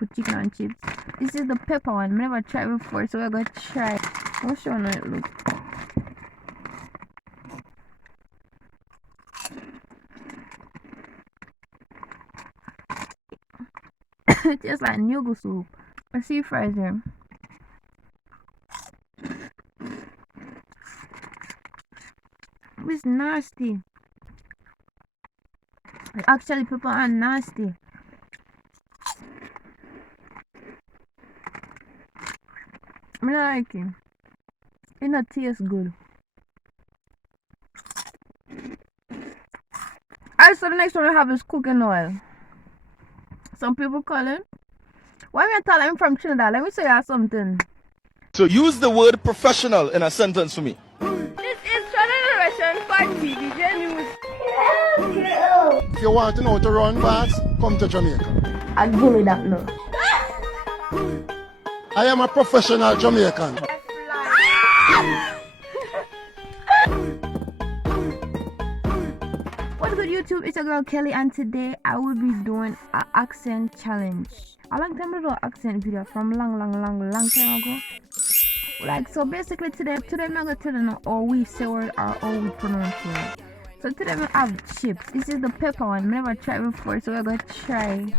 put chicken and chips. This is the pepper one. I never tried before, so we're gonna try. I'll show you how it looks. It tastes like youuu soup. I see fries here. It's nasty. Actually, pepper are nasty. I don't like it. It not taste good. Alright, so the next one I have is cooking oil. Some people call it. Why am I telling I'm from Trinidad? Let me say you something. So use the word professional in a sentence for me. This is Trinidad Russian for DJ News. If you want to know how to run fast, come to Jamaica. And give me that now. I am a professional Jamaican. What's good, YouTube? It's your girl Kelly, and today I will be doing an accent challenge. I like them to do an accent video from long time ago. Like, so basically today I'm gonna tell you how we say word or how we pronounce it. So today we have chips. This is the pepper one. I never tried before, so we're gonna try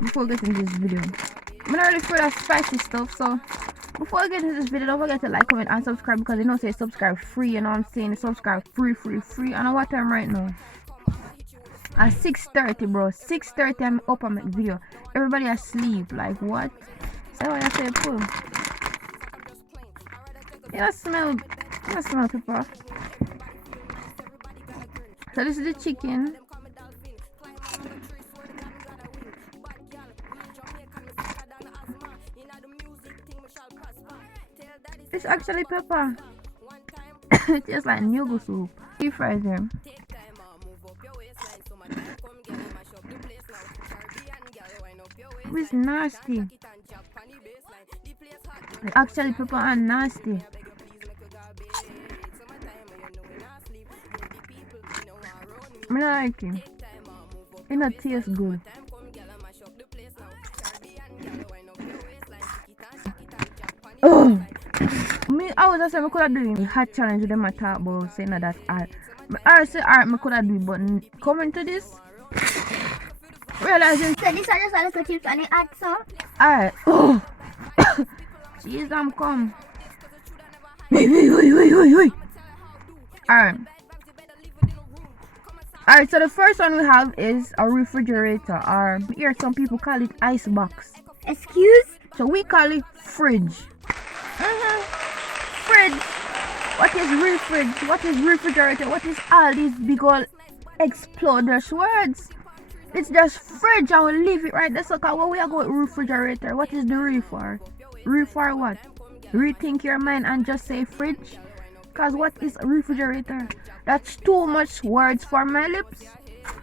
before we get into this video. I'm not ready for that spicy stuff, so before I get into this video, don't forget to like, comment, and subscribe, because you know say subscribe free, you know what I'm saying? Subscribe free. I know what time right now. At 6:30, bro. 6:30 I'm up on my video. Everybody asleep. Like what? So what I say, poo. Yeah, smell pepper. So this is the chicken. It's actually pepper. It tastes like youuu soup. He fries here. It's nasty. Actually, pepper are nasty. I don't like it. It not taste good. Oh, I was just saying I could have done a hot challenge with them I talk about saying that art. I say art I could have do, but coming to this, realizing So this one just want to chips and it add so. alright. Oh, jeez, I'm come. Wait. Alright, so the first one we have is a refrigerator, or here some people call it ice box. Excuse? So we call it fridge. Fridge. What is refridge? What is refrigerator? What is all these big old exploders words? It's just fridge and we'll leave it right there. So what we are going refrigerator? What is the re for? Re for what? Rethink your mind and just say fridge? Cause what is a refrigerator? That's too much words for my lips.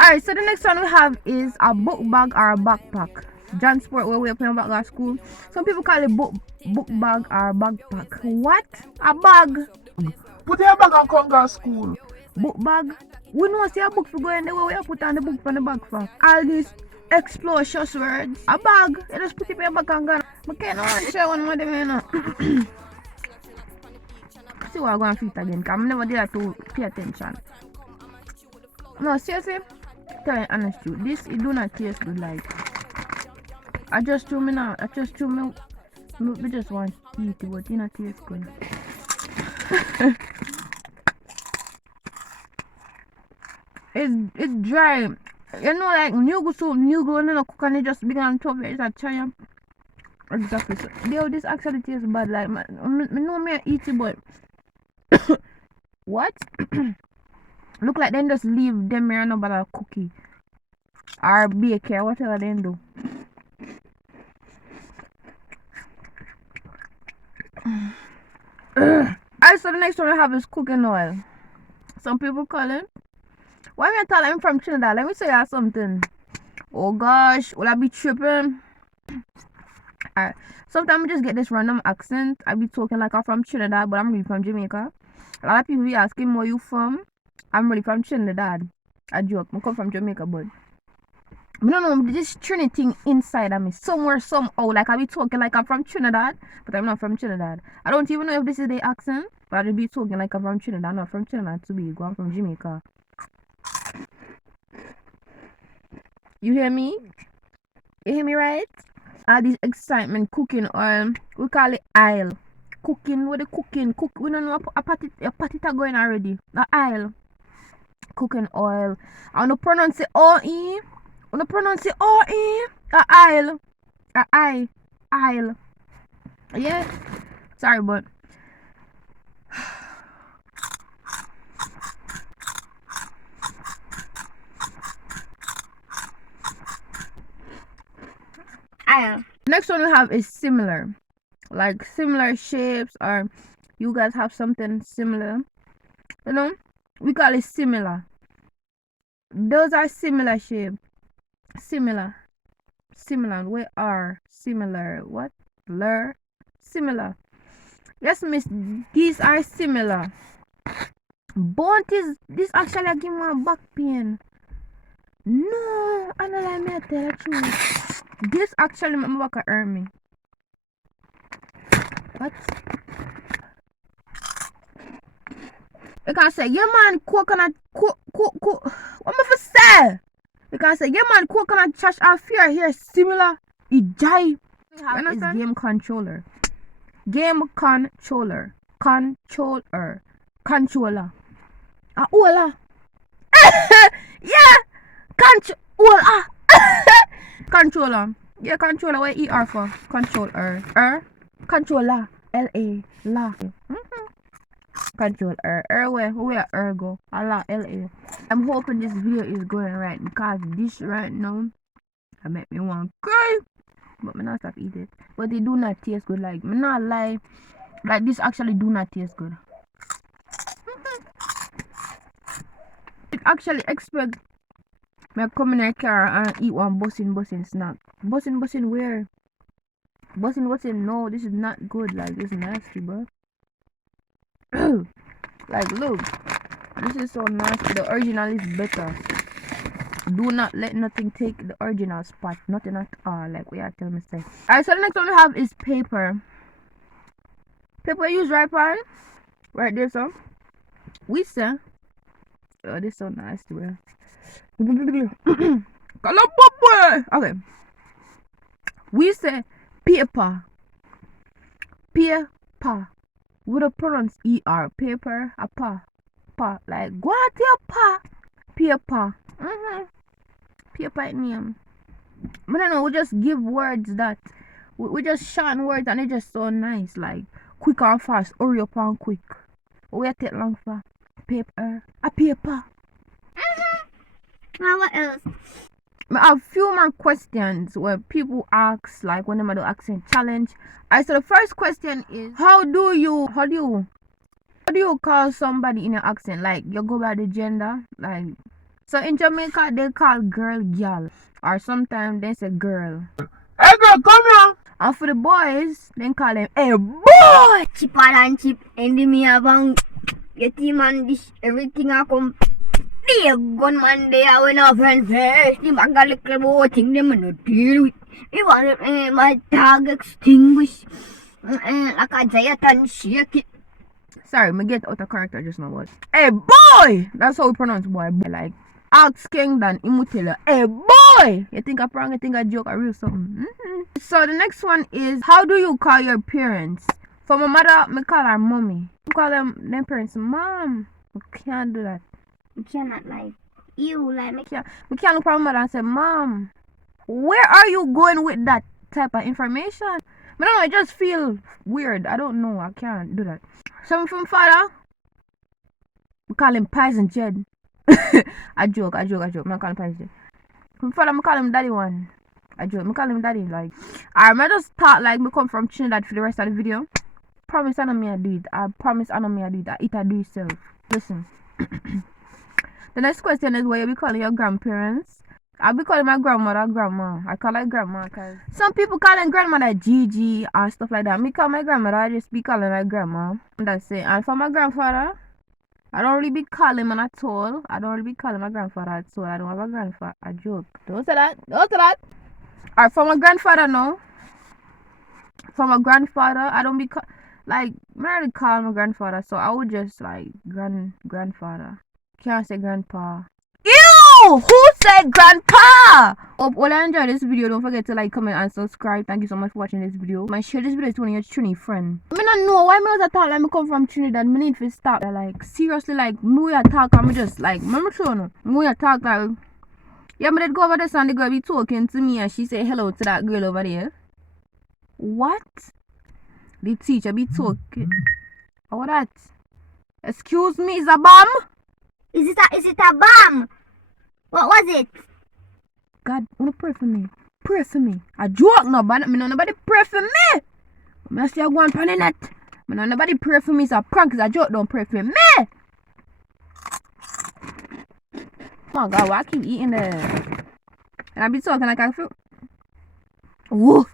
Alright, so the next one we have is a book bag or a backpack. John Sport where we open back at school. Some people call it book bag or backpack. What? A bag? Put your bag and come to school. Book bag? We know see a book for going the way we put on the book on the bag for. All these explosive words. A bag. You just put it in your back and go. I can't share one of them, you know. See what I'm going to fit again, because I'm never there to pay attention. No, seriously, tell you honest truth, this it do not taste good. Like, I just chew me now. We just want to eat it, but it not taste good. It's dry. You know, like youuu soup, youuu and then cook and it just begin on top of it. It's a chai. Exactly. So, yo, this actually tastes bad. Like, I know me eat it, but what? Look like they just leave them here and nobody cookie or bake or whatever they do. Alright, so the next one I have is cooking oil. Some people call it. Why am I telling I'm from Trinidad? Let me say you something. Oh gosh, will I be tripping? Alright, sometimes I just get this random accent. I be talking like I'm from Trinidad, but I'm really from Jamaica. A lot of people be asking where you from. I'm really from Trinidad. I joke, I come from Jamaica, but I don't know, this Trinity thing inside of me. Somewhere, somehow. Like I be talking like I'm from Trinidad, but I'm not from Trinidad. I don't even know if this is the accent, but I be talking like I'm from Trinidad. I'm not from Trinidad to be. I'm from Jamaica. You hear me? You hear me right? All this excitement, cooking oil. We call it aisle. Cooking, what the cooking? We don't know a patty going already. The aisle. Cooking oil. I want to pronounce it O-E. I want to pronounce it O-E. A aisle. A I. Aisle. Yeah. Sorry, but. Next one we have is similar. Like similar shapes, or you guys have something similar. You know? We call it similar. Those are similar shape. Similar. We are similar. What? Similar. Yes, miss. These are similar. But this actually give me a back pain. No, I don't like me to tell the truth. This actually make my back hurt me. What? You can say, yeah man, coconut, what am I for say? You can say, yeah man, coconut trash and fear here similar. It jive. Is game controller. Game controller. Controller. Ola. Yeah. Controller. Controller. Yeah, controller. What ER for? Controller. Controller. LA. La. Control where go Allah LA. I'm hoping this video is going right, because this right now I make me want cry, but me not stop eat it. But they do not taste good. Like me not lie, like this actually do not taste good. It actually expect me come in a car and eat one bussin snack. Bussin where? Bussin no, this is not good. Like this is nasty, bro. Like look, this is so nasty. The original is better. Do not let nothing take the original spot. Nothing at all. Like we are telling me say. Alright, so the next one we have is paper. Paper use right pan. Right there, so we say, oh, this is so nasty, bro. Okay, we say paper. With a pronounce ER. Paper. A pa. Like what your pa? Paper. Paper name. I don't know, we just give words that we just shorten words and it's just so nice. Like quick and fast. Hurry up and quick. We take long for paper. A paper. Now what else? I have a few more questions where people ask, like when they do accent challenge. Alright, so the first question is, how do you call somebody in an accent? Like you go by the gender. Like so in Jamaica they call girl gal, or sometimes they say girl. Hey girl, come here. And for the boys, they call them hey boy. Cheaper than cheap, and me have your team and this everything I come. They gunman they are when our friends first. The bag little boy thing them no deal with. They want my dog extinguished. Like a giant and shake it. Sorry, me get out of character just now. What? Hey boy! That's how we pronounce boy. Like ask King Dan Imutela. Hey boy! You think I prank? You think I joke? Or real something? So the next one is, how do you call your parents? For my mother, me call her mommy. I call them parents mom. I can't do that. You cannot like you like me. We can't look at my mother and say, Mom, where are you going with that type of information? But no, I just feel weird. I don't know. I can't do that. Something from father, we call him Pies and Jed. I joke. I'm not calling Pies and Jed. From father, I call him Daddy one. I joke. I call him Daddy. Like, I just thought like me come from Trinidad for the rest of the video. Promise I know me I do it. I promise I know me I do it. I do it self. Listen. The next question is, what you be calling your grandparents? I be calling my grandmother grandma. I call her grandma because some people call her grandmother Gigi and stuff like that. Me call my grandmother, I just be calling her grandma. That's it. And for my grandfather, I don't really be calling him at all. I don't really be calling my grandfather at all. I don't have a grandfather. A joke. Don't say that. Don't say that. Alright, for my grandfather now. For my grandfather, I don't be like, I don't really call my grandfather, so I would just like grandfather. Can't say grandpa. Ew! Who said grandpa? Hope all you enjoyed this video. Don't forget to like, comment, and subscribe. Thank you so much for watching this video. Man, share this video to one of your Trini friend. I don't know why I talk like I come from Trinidad. I need to stop. Like seriously, like me talk, I'm just like, remember no? Me talk like, yeah, but go over there and the girl be talking to me and she say hello to that girl over there. What? The teacher be talking. Oh, that? Excuse me, is a bomb? Is it a bomb? What was it? God, wanna pray for me? Pray for me. A joke no, but me no nobody pray for me. I say I go on pan the net. Me no nobody pray for me. It's a prank. It's a joke. Don't pray for me. Oh my God, why I keep eating there? And I be talking like I feel. Whoa.